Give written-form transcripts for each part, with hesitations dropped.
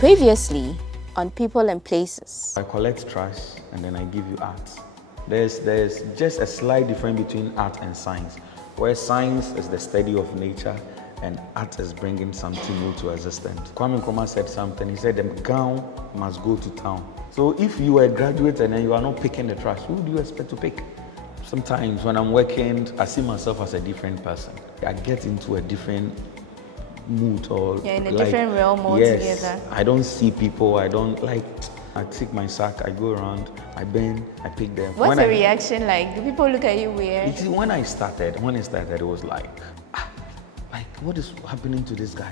Previously on People and Places. I collect trash and then I give you art. There's just a slight difference between art and science, where science is the study of nature and art is bringing something new to existence. Kwame Nkrumah said something. He said the gown must go to town. So if you are a graduate and then you are not picking the trash, who do you expect to pick? Sometimes when I'm working, I see myself as a different person. I get into a different mood or in a different realm altogether. I don't see people, I take my sack, I go around, I bend, I pick them. What's the reaction like? Do people look at you weird? When it started, it was like, what is happening to this guy?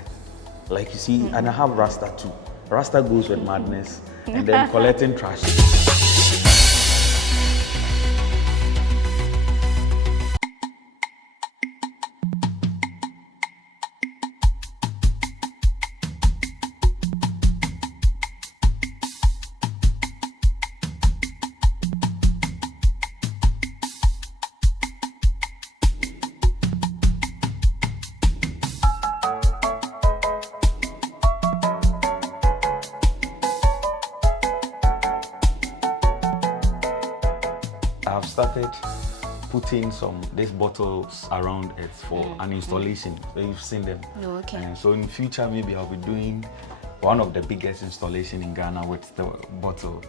Like, you see, and I have Rasta too. Rasta goes with madness and then collecting trash. I've started putting these bottles around it for an installation. So you've seen them. Oh, okay. And so in future, maybe I'll be doing one of the biggest installation in Ghana with the bottle.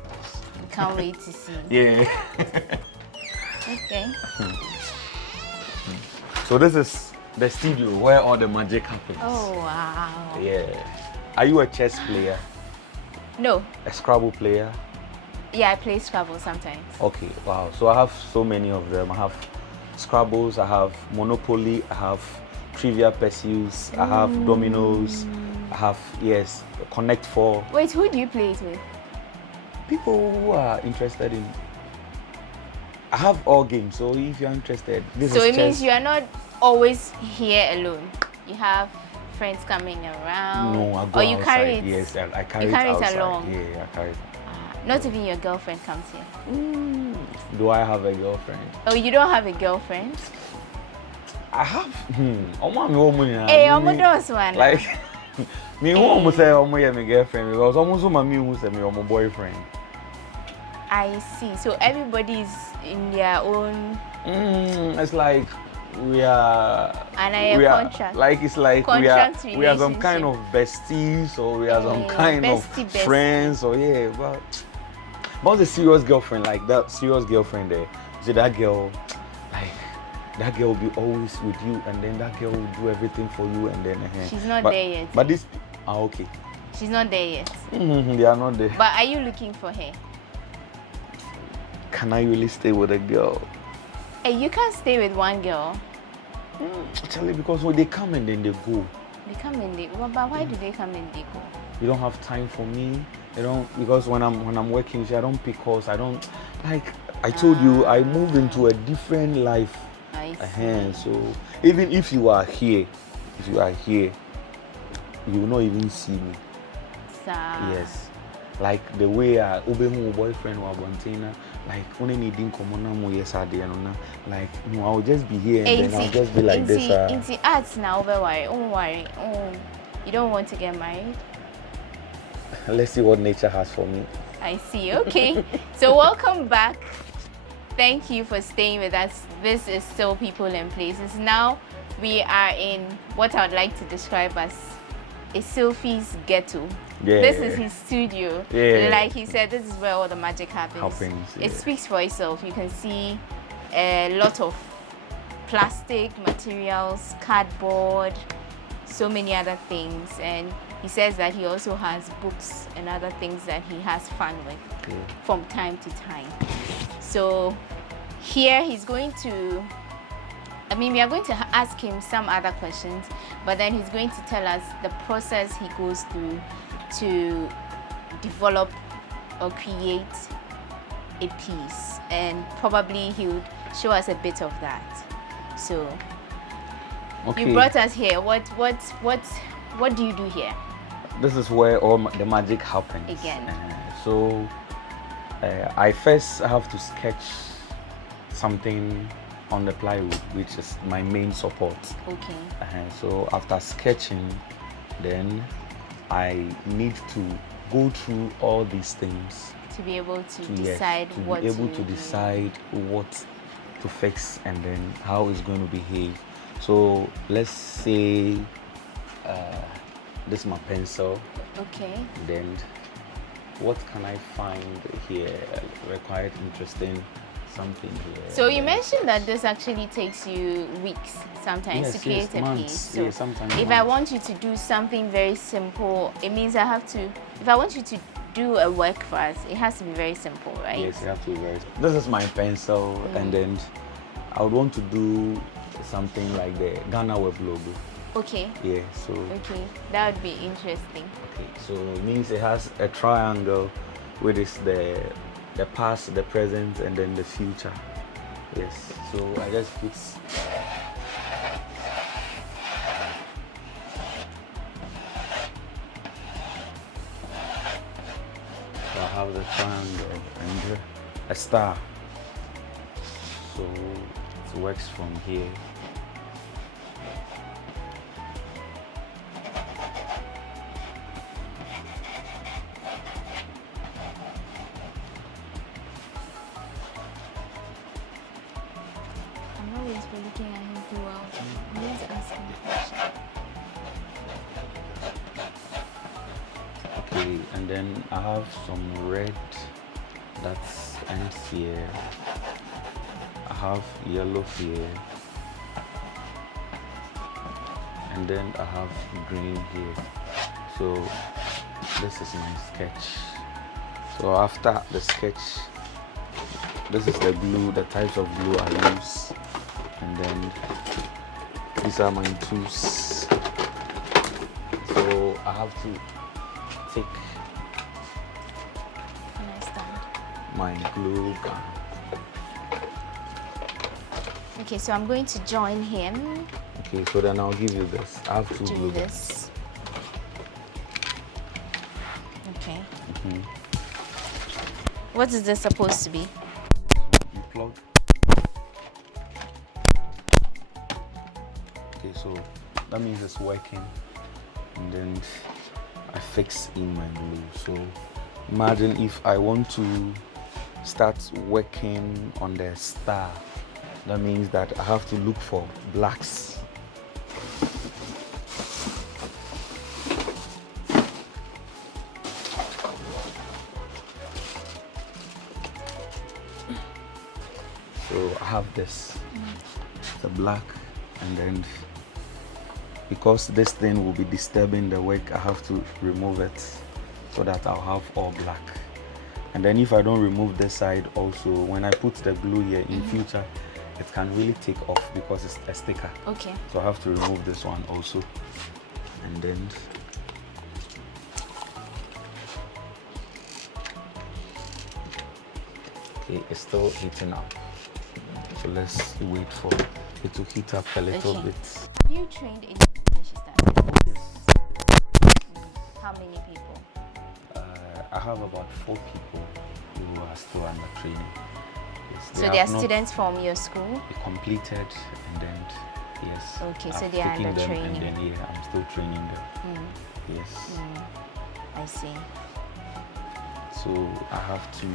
Can't wait to see. Yeah. Okay. So this is the studio where all the magic happens. Oh, wow. Yeah. Are you a chess player? No. A Scrabble player? Yeah, I play Scrabble sometimes. Okay, wow. So I have so many of them. I have Scrabbles, I have Monopoly, I have Trivia Pursuits, I have Dominoes, I have, Connect 4. Wait, who do you play it with? People who are interested in... I have all games, so if you're interested, this So is it chess. means you are not always here alone. You have friends coming around. No, I go or you outside. Carry it. Yes, I carry You carry it it outside. along. Yeah, I carry it. Not even your girlfriend comes here. Do I have a girlfriend? Oh, you don't have a girlfriend? I have. Hey, almost one. Like, me who almost say my girlfriend because almost me who say my boyfriend. I see. So everybody is in their own. It's like we are. And contract. Like it's like contract we are some kind of besties or we are some kind of friends or But the serious girlfriend, like that serious girlfriend there, see that girl, like that girl will be always with you, and then that girl will do everything for you, and then. She's not there yet. But this, okay. She's not there yet. They are not there. But are you looking for her? Can I really stay with a girl? Hey, you can't stay with one girl. Actually, because when they come and then they go. They come and they go. But why do they come and they go? You don't have time for me. You don't, because when I'm working, I don't pick calls. I don't, like I told you, I move into a different life. I see. So even if you are here, you will not even see me. Sir. Yes. Like the way I obey my boyfriend or Banton, like only needing common yesterday and like no, I'll just be here and then I'll just be like this. In the arts now, don't worry. You don't want to get married? Let's see what nature has for me. I see. Okay. So welcome back. Thank you for staying with us. This is still People and Places. Now we are in what I would like to describe as Essilfie's ghetto. Yeah. This is his studio. Yeah. Like he said, this is where all the magic happens. Yeah. It speaks for itself. You can see a lot of plastic materials, cardboard, so many other things. And he says that he also has books and other things that he has fun with from time to time. So here he's going to, we are going to ask him some other questions, but then he's going to tell us the process he goes through to develop or create a piece, and probably he would show us a bit of that. So you brought us here. What do you do here? This is where all the magic happens. Again. So I first have to sketch something on the plywood, which is my main support. Okay. So after sketching, then I need to go through all these things to be able to yes, decide to what be able to to do. decide what to fix and then how it's going to behave. So let's say this is my pencil. Okay. Then what can I find here? Quite interesting something here. So you mentioned that this actually takes you weeks sometimes to create a months. piece. So sometimes if I want you to do something very simple, it means I have to, if I want you to do a work for us, it has to be very simple, right? Yes, it has to be very simple. This is my pencil, and then I would want to do something like the Ghana Web logo. Okay. Yeah, so. Okay, that would be interesting. Okay, so it means it has a triangle, which is the past, the present, and then the future. Yes, so I just put. So I have the triangle and a star. So it works from here. I'm always looking at him throughout. I'm going to ask him a question. Okay, and then I have some red that's ends here. I have yellow here, and then I have green here. So this is my sketch. So after the sketch, this is the glue, the types of glue I use, and then these are my tools. So I have to take my glue gun. Okay, so I'm going to join him. Okay, so then I'll give you this. I have two glue guns. This. Okay. What is this supposed to be? You plug. Okay, so that means it's working, and then I fix in my glue. So imagine if I want to start working on the star, that means that I have to look for blacks. So I have this, it's a black, and then because this thing will be disturbing the work, I have to remove it so that I'll have all black. And then if I don't remove this side also, when I put the glue here in future, it can really take off because it's a sticker. Okay. So I have to remove this one also. And then okay, it's still heating up. So let's wait for it to heat up a little bit. Have you trained any Manchester? Yes. How many people? I have about 4 people who are still under training. Yes, So they are students from your school? They completed, and then yes. Okay, so I've they are taken under them, training. and then yeah, I'm still training them. Yes. I see. So I have to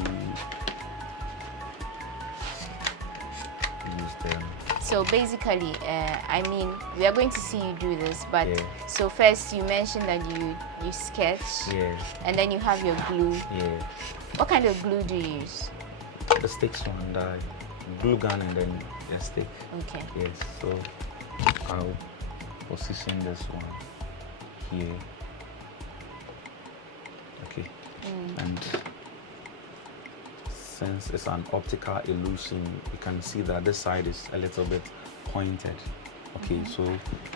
use them. So basically, I mean, we are going to see you do this, but Yeah. so first you mentioned that you sketch, Yes. and then you have your glue. Yeah. What kind of glue do you use? The sticks one, the glue gun, and then the stick. Okay. Yes. So I'll position this one here. Okay. And since it's an optical illusion, you can see that this side is a little bit pointed. Okay, so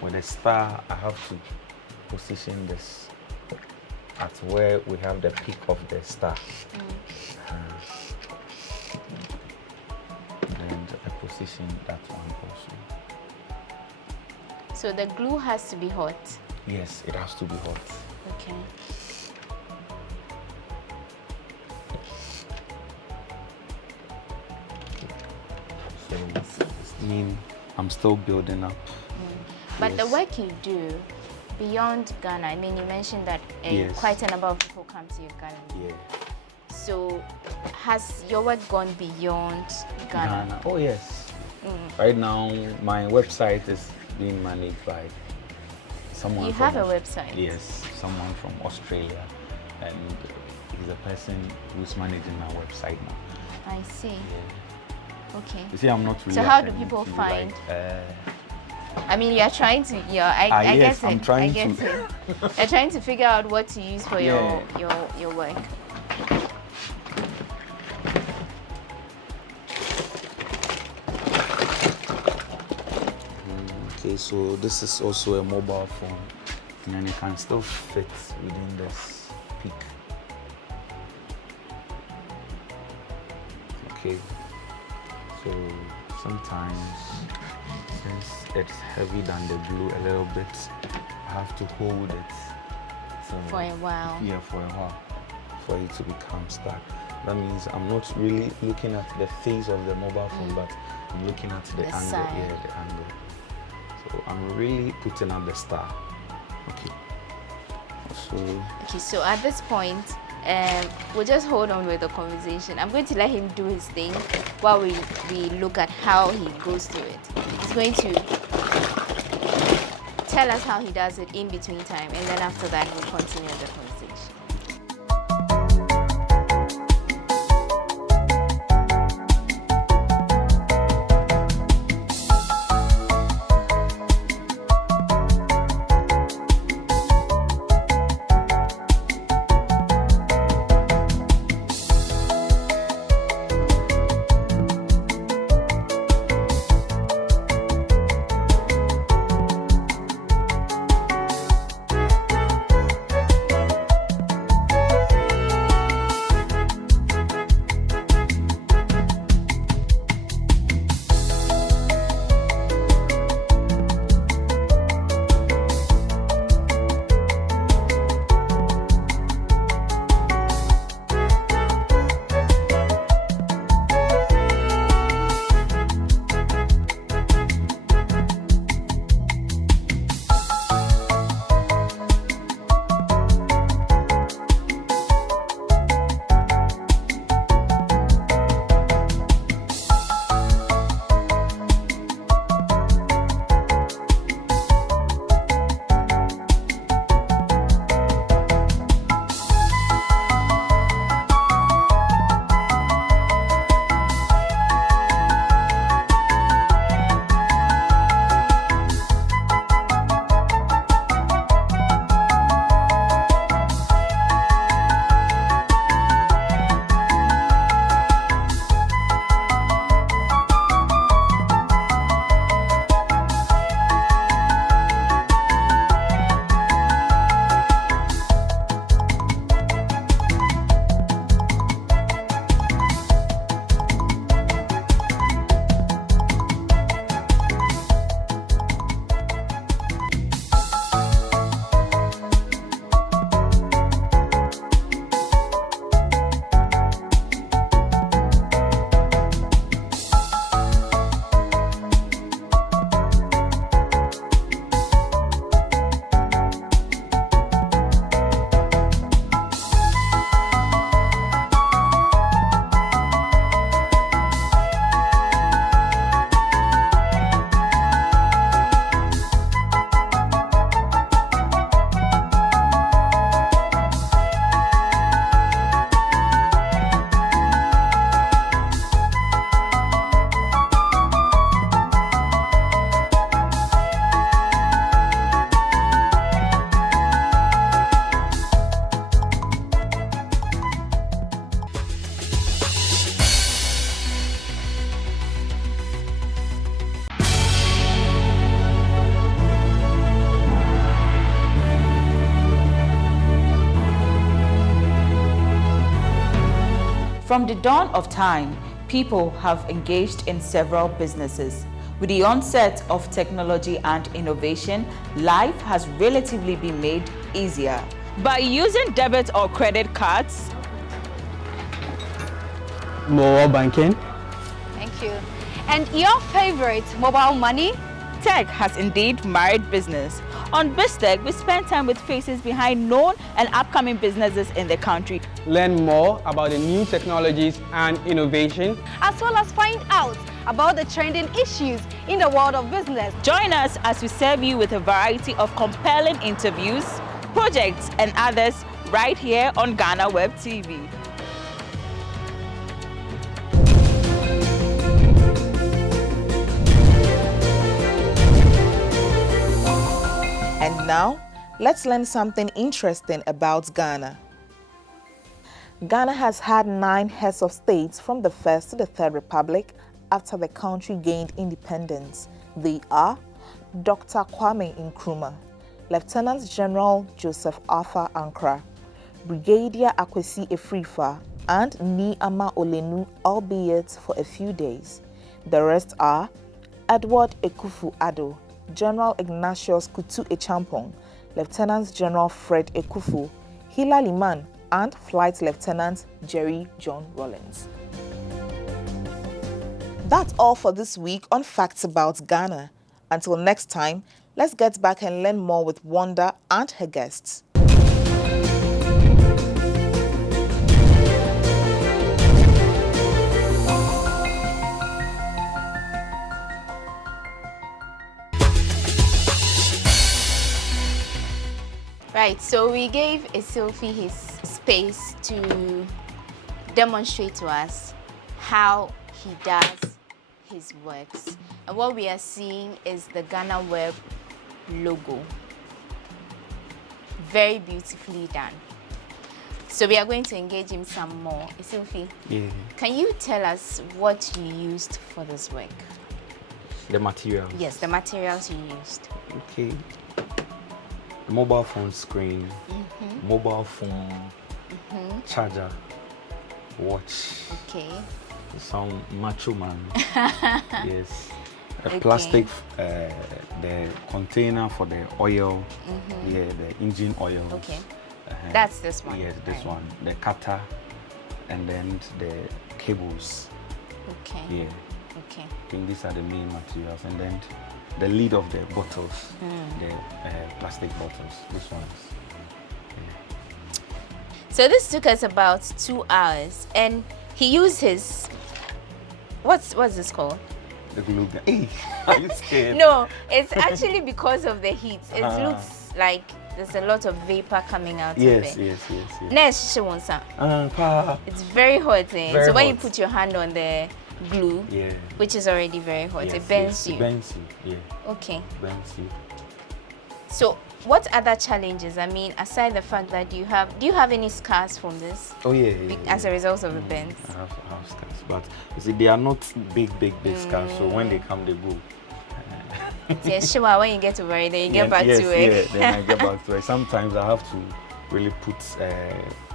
with a star, I have to position this at where we have the peak of the star. And I position that one also. So the glue has to be hot. Yes, it has to be hot. Okay. So I mean, I'm still building up. But the Yes. work you do, beyond Ghana, I mean, you mentioned that Yes. quite a number of people come to your gallery. Yeah. So, has your work gone beyond Ghana? Oh yes. Right now, my website is being managed by someone. You from have a website? Yes, someone from Australia, and he's the person who's managing my website now. I see. Yeah. Okay. You see, I'm not really. So how do attending people to, find? Like, I mean, you're trying to. I yes, get it. I'm trying I get to. it. You're trying to figure out what to use for Yeah. your work. Okay, so this is also a mobile phone, and then it can still fit within this peak. Okay, so sometimes since it's heavy than the glue a little bit, I have to hold it For a while. Yeah, for a while, for it to become stuck. That means I'm not really looking at the face of the mobile phone, but I'm looking at the angle. side. Yeah, the angle. So I'm really putting up the star. Okay. So at this point, we'll just hold on with the conversation. I'm going to let him do his thing while we look at how he goes through it. He's going to tell us how he does it in between time, and then after that we'll continue the conversation. From the dawn of time, people have engaged in several businesses. With the onset of technology and innovation, life has relatively been made easier. By using debit or credit cards, mobile banking. Thank you. And your favorite, mobile money? tech has indeed married business, On BizTech, we spend time with faces behind known and upcoming businesses in the country. Learn more about the new technologies and innovation, as well as find out about the trending issues in the world of business. Join us as we serve you with a variety of compelling interviews, projects, and others right here on Ghana Web TV. And now, let's learn something interesting about Ghana. Ghana has had 9 heads of states from the First to the Third Republic after the country gained independence. They are Dr. Kwame Nkrumah, Lieutenant General Joseph Arthur Ankara, Brigadier Akwesi Efrifa, and Ni Ama Olenu, albeit for a few days. The rest are Edward Ekufu-Addo, General Ignatius Kutu Echampong, Lieutenant General Fred Ekufu, Hila Liman, and Flight Lieutenant Jerry John Rollins. That's all for this week on Facts About Ghana. Until next time, let's get back and learn more with Wanda and her guests. Right, so we gave Essilfie his space to demonstrate to us how he does his works. And what we are seeing is the Ghana Web logo. Very beautifully done. So we are going to engage him some more. Essilfie, can you tell us what you used for this work? The material. Yes, the materials you used. Okay. The mobile phone screen, mobile phone, charger, watch. Okay. Some macho man. Yes. A plastic, the container for the oil. Yeah, the engine oil. Okay. That's this one. Yes, this one. The cutter, and then the cables. Okay. Yeah. Okay. I think these are the main materials, and then the lid of the bottles, the plastic bottles. This ones. Yeah. So this took us about 2 hours, and he used his what's this called? The glue gun. Hey, are you scared? No, it's actually because of the heat. It looks like there's a lot of vapor coming out of it. Yes. Next, it's very hot. Very so when you hot. put your hand on the glue, which is already very hot, it bends you. It bends you, yeah. Okay. Bends you. So what other challenges? I mean, aside the fact that do you have any scars from this? Oh yeah. As a result of the bends. I have scars, but you see, they are not big scars. So when they come, they go. Yeah, sure. When you get over it, then you get back to it. Yeah, then I get back to it. Sometimes I have to really put,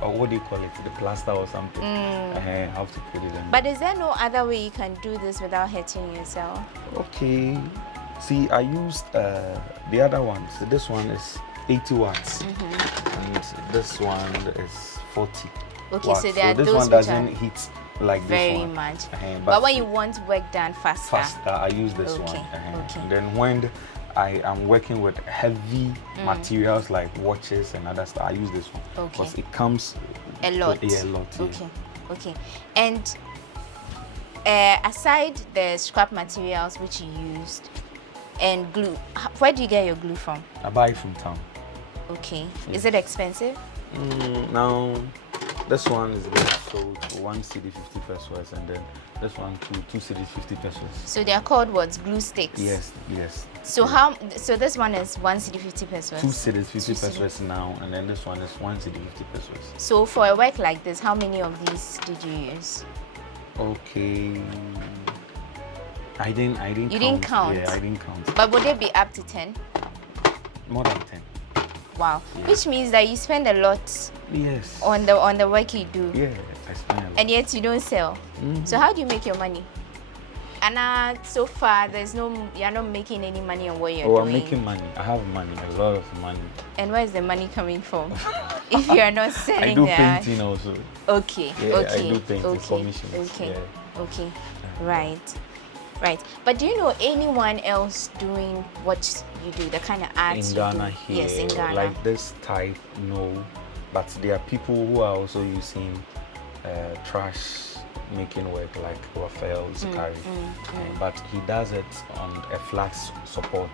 or what do you call it, the plaster or something. I have to put it in. But is there no other way you can do this without hurting yourself? Okay. See, I used the other one. So this one is 80 watts, and this one is 40. Okay, watts. so there are this those one which doesn't are hit like very this one. much. But when you want work done faster, I use this Okay, one. okay. And then when I am working with heavy materials like watches and other stuff, I use this one. Okay. Because it comes a lot. Yeah, a lot. Yeah. Okay. And aside the scrap materials which you used and glue, where do you get your glue from? I buy it from town. Okay. Is it expensive? Now, this one is being sold for 1 cedi 50 pesos, and then this one 2 cedi 50 pesos. So they are called what? Glue sticks? Yes. So so this one is 1 cedi 50 pesos? 2 cedis 50 pesos now, and then this one is 1 cedi 50 pesos. So for a work like this, how many of these did you use? Okay. I didn't count. You didn't count? Yeah, I didn't count. But would they be up to 10? More than 10. Wow. Yeah. Which means that you spend a lot Yes. on the work you do. Yeah, I spend a lot. And yet you don't sell. So how do you make your money? And so far you're not making any money on what you're doing. I'm making money. I have money, a lot of money. And where is the money coming from? If you are not selling I do that. painting also. Okay. Yeah, okay. I do painting okay. commissions. Okay. Yeah. Okay. Right. Right. But do you know anyone else doing what you do, the kind of art In you Ghana do? here, Yes, in Ghana. like this type, no. But there are people who are also using trash making work, like Raphael Zukari. But he does it on a flat support,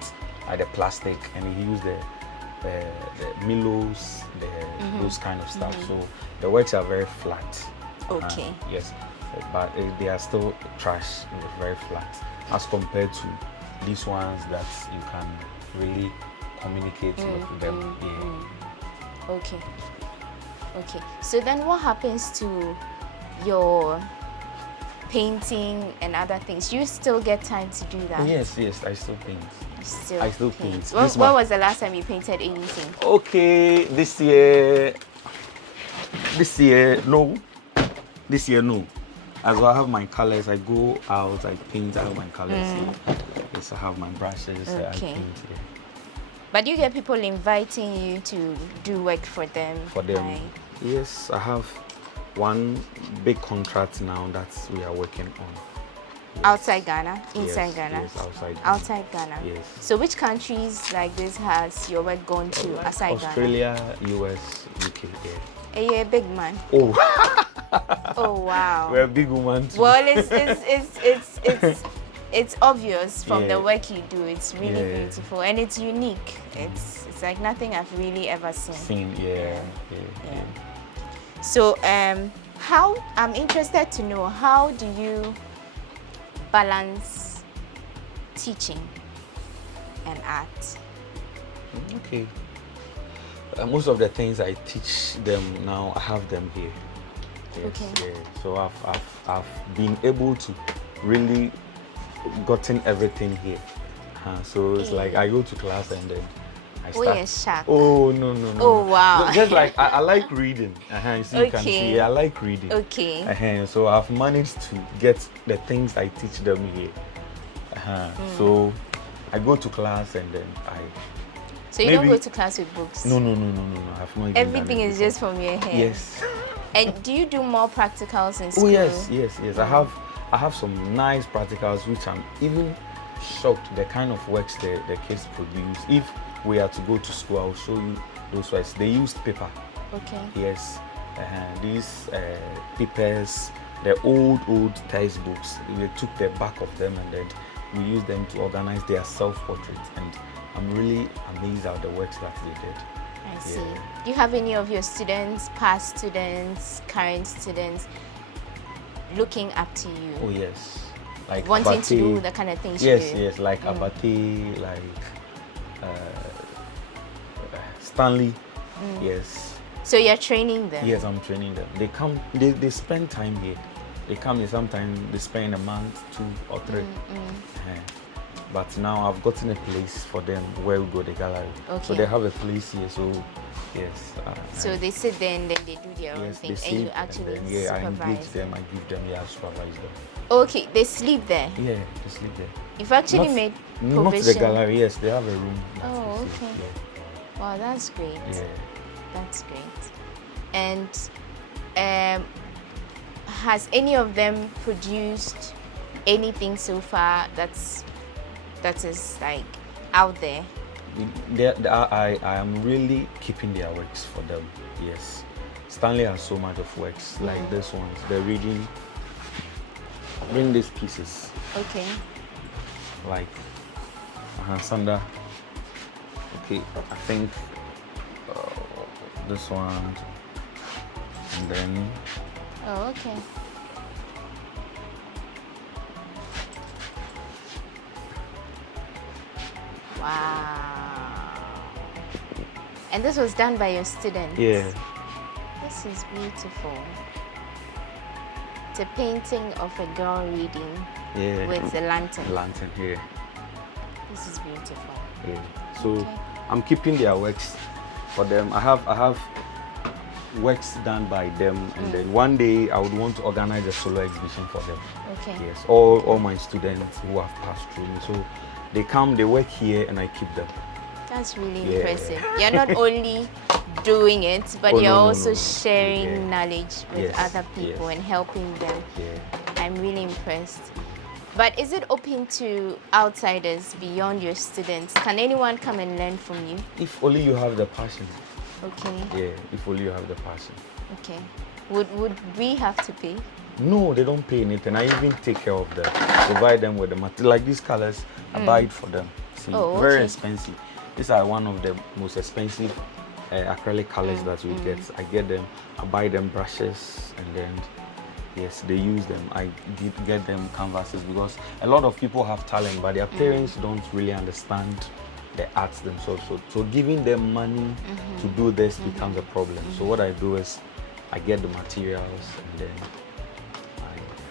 like the plastic, and he used the Milos, those kind of stuff. So the works are very flat. Okay. Yes, but they are still trash, very flat, as compared to these ones that you can really communicate with them. Yeah. Okay. Okay. So then what happens to your painting and other things? You still get time to do that? Yes, I still paint. You still I still paint. When was the last time you painted anything? Okay, this year, no. This year, no. As well, I have my colors. I go out, I paint. I have my colors. Yes, I have my brushes. I Okay. paint. Yeah. But you get people inviting you to do work for them? For them. Right? Yes, I have one big contract now that we are working on. Yes. Outside Ghana? Inside Yes, Ghana? yes, outside Ghana. Outside Ghana? Yes. So which countries like this has your work gone to aside Australia, US, UK. Yeah. Ghana? You're a big man. Oh, Oh wow. we're a big woman too. Well, it's obvious from the Yeah. work you do. It's really Yeah. beautiful and it's unique. It's like nothing I've really ever seen. Yeah. So how I'm interested to know, how do you balance teaching and art? Okay. Most of the things I teach them now, I have them here. Yes, Okay. Yeah. So I've been able to really gotten everything here. So it's like I go to class and then I Oh start. yes, shark. Oh no. Oh, wow. No, just like I like reading. You see, you can Okay. see I like reading. Okay. So I've managed to get the things I teach them here. So I go to class and then So you don't maybe- go to class with books? No. I've not even Everything done it is before. just from your head. Yes. And do you do more practicals in school? Oh yes. I have some nice practicals which I'm even shocked the kind of works the kids produce. If we are to go to school, I'll show you those works. They used paper. Okay. Yes. These papers, the old textbooks. They took the back of them and then we used them to organize their self-portraits. And I'm really amazed at the works that they did. I see. Yeah. Do you have any of your students, past students, current students, looking up to you? Oh yes. Like Wanting to Abate. do the kind of things you do? Yes, like Abate, like Stanley. Yes. So you're training them? Yes, I'm training them. They come, they spend time here. They come, sometimes they spend a month, 2 or 3. But now I've gotten a place for them where we go to the gallery. Okay. So they have a place here, so yes. So they sit there and then they do their own yes, thing they and you sit actually and then, I supervise engage them, I give them, I supervise them. Okay, they sleep there? Yeah, they sleep there. You've actually made provision? Not the gallery, yes, they have a room. that Oh, they sleep, okay. Wow, that's great. Yeah. That's great. And has any of them produced anything so far that is like out there? I am really keeping their works for them. Yes, Stanley has so much of works like this ones. They're reading. Bring these pieces Okay. like Sanda. Okay, I think this one, and then Oh, okay. Wow. And this was done by your students? yeah, This is beautiful. It's a painting of a girl reading yeah, with a lantern. lantern here. This is beautiful. Yeah. So Okay. I'm keeping their works for them. I have works done by them, and then one day I would want to organize a solo exhibition for them. Okay. Yes, all my students who have passed through me. So they come, they work here, and I keep them. That's really Yeah. impressive. You're not only doing it, but Oh, you're no, also no. sharing Yeah. knowledge with Yes, other people yes. and helping them. Yeah. I'm really impressed. But is it open to outsiders beyond your students? Can anyone come and learn from you? If only you have the passion. Okay. Yeah, if only you have the passion. Okay. Would we have to pay? No, they don't pay anything. I even take care of them, provide them with the material. Like these colors, I buy it for them. See, very okay. expensive. These are one of the most expensive acrylic colors that we get. I get them, I buy them brushes, and then yes, they use them. I get them canvases because a lot of people have talent, but their parents don't really understand the arts themselves. So giving them money to do this becomes a problem. So what I do is I get the materials and then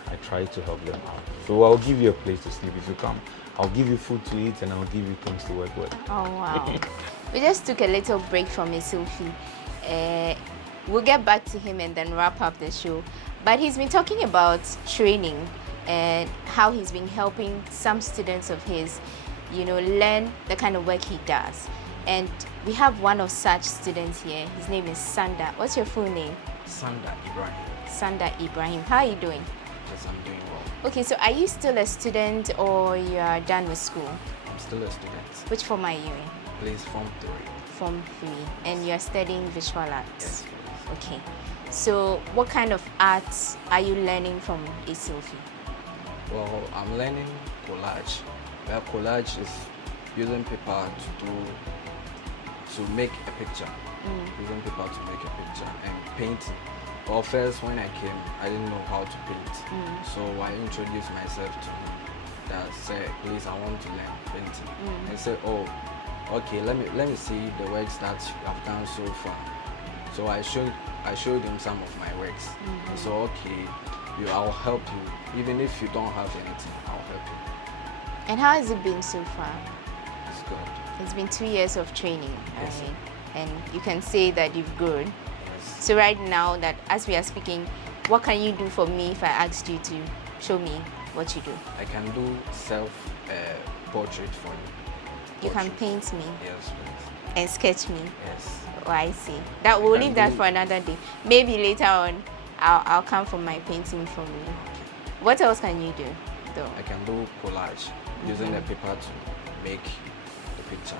I try to help them out. So I'll give you a place to sleep if you come. I'll give you food to eat and I'll give you things to work with. Oh, wow. We just took a little break from Essilfie. We'll get back to him and then wrap up the show. But he's been talking about training and how he's been helping some students of his, learn the kind of work he does. And we have one of such students here. His name is Sanda. What's your full name? Sanda Ibrahim. Sanda Ibrahim. How are you doing? Yes, I'm doing well. Okay, so are you still a student or you are done with school? I'm still a student. Which form are you in? Please, Form 3. Form 3. And you're studying visual arts? Yes, please. Okay. So what kind of arts are you learning from Essilfie? Well, I'm learning collage. Where collage is using paper to make a picture. Using paper to make a picture and painting. Well, first when I came, I didn't know how to paint. So I introduced myself to him. That said, please, I want to learn painting. And he said, oh, okay, let me see the works that you have done so far. So I showed him some of my works. So okay, I'll help you. Even if you don't have anything, I'll help you. And how has it been so far? It's good. It's been 2 years of training, Yes. right? And you can say that you've grown. Yes. So right now, that as we are speaking, what can you do for me if I asked you to show me what you do? I can do self-portrait for you. You can Portrait. paint me Yes, please. and sketch me. Yes. Oh, I see. That we'll can leave that do- for another day. Maybe later on, I'll come for my painting from you. What else can you do, though? I can do collage using the paper to make the picture.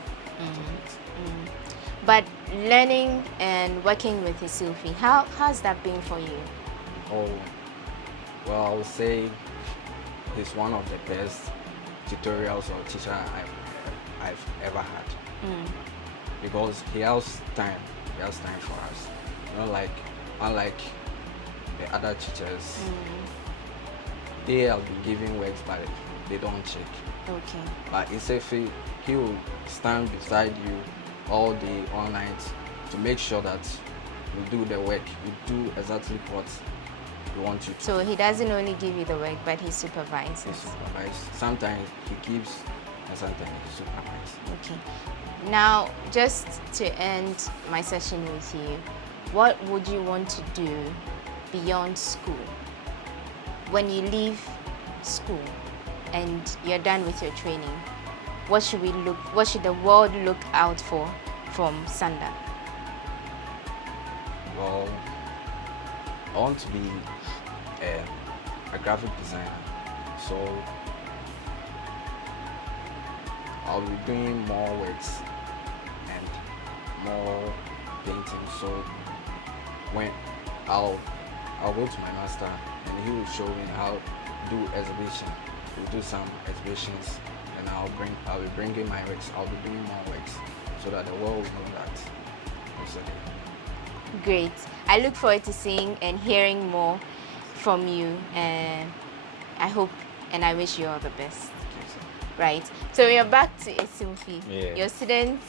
But learning and working with Essilfie, how's that been for you? Oh, well, I would say he's one of the best tutorials or teacher I've ever had. Because he has time for us. Unlike the other teachers, they have been giving works but they don't check. Okay. But Essilfie, he will stand beside you all day, all night to make sure that you do the work, you do exactly what you want you to. So he doesn't only give you the work, but he supervises. He supervises. Sometimes he gives and sometimes he supervises. Okay. Now, just to end my session with you, what would you want to do beyond school? When you leave school and you're done with your training, what should the world look out for from Sanda? Well, I want to be a graphic designer, so I'll be doing more works and more painting. So when I'll go to my master and he will show me how to do exhibition. We'll do some exhibitions and I'll be bringing my works. I'll be doing more works so that the world will know that it's okay. Great. I look forward to seeing and hearing more from you, and I hope and I wish you all the best. Right. So we are back to Essilfie. Yeah. Your students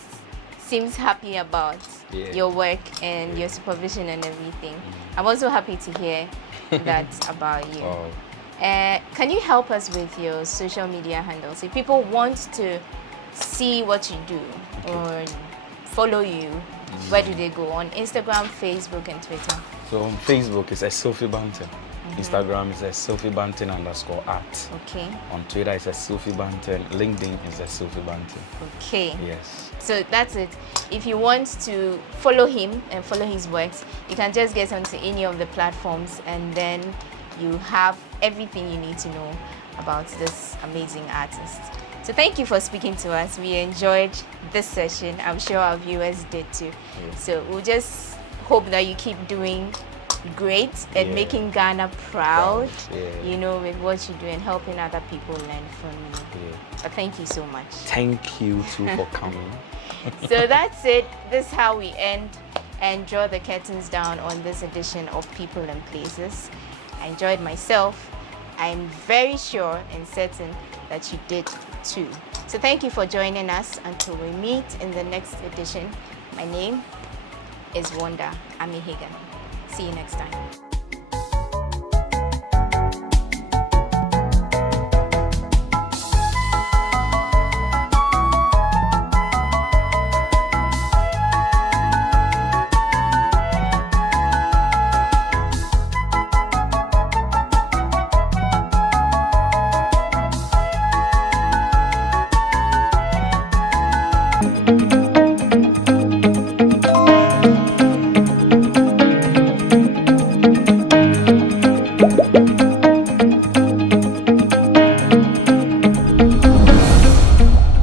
seems happy about your work and your supervision and everything. I'm also happy to hear that about you. Oh. Can you help us with your social media handles? If people want to see what you do or follow you, where do they go? On Instagram, Facebook, and Twitter? So on Facebook it's Essilfie Banton. Instagram is Essilfie Banton _art. Okay. On Twitter it's Essilfie Banton. LinkedIn is Essilfie Banton. Okay. Yes. So that's it. If you want to follow him and follow his works, you can just get onto any of the platforms and then you have everything you need to know about this amazing artist. So thank you for speaking to us. We enjoyed this session. I'm sure our viewers did too. So we'll just hope that you keep doing great and making Ghana proud, you know, with what you do and helping other people learn from you. But thank you so much. Thank you too for coming. So that's it. This is how we end and draw the curtains down on this edition of People and Places. I enjoyed myself. I'm very sure and certain that you did too. So thank you for joining us. Until we meet in the next edition, my name is Wanda Amihiga. See you next time.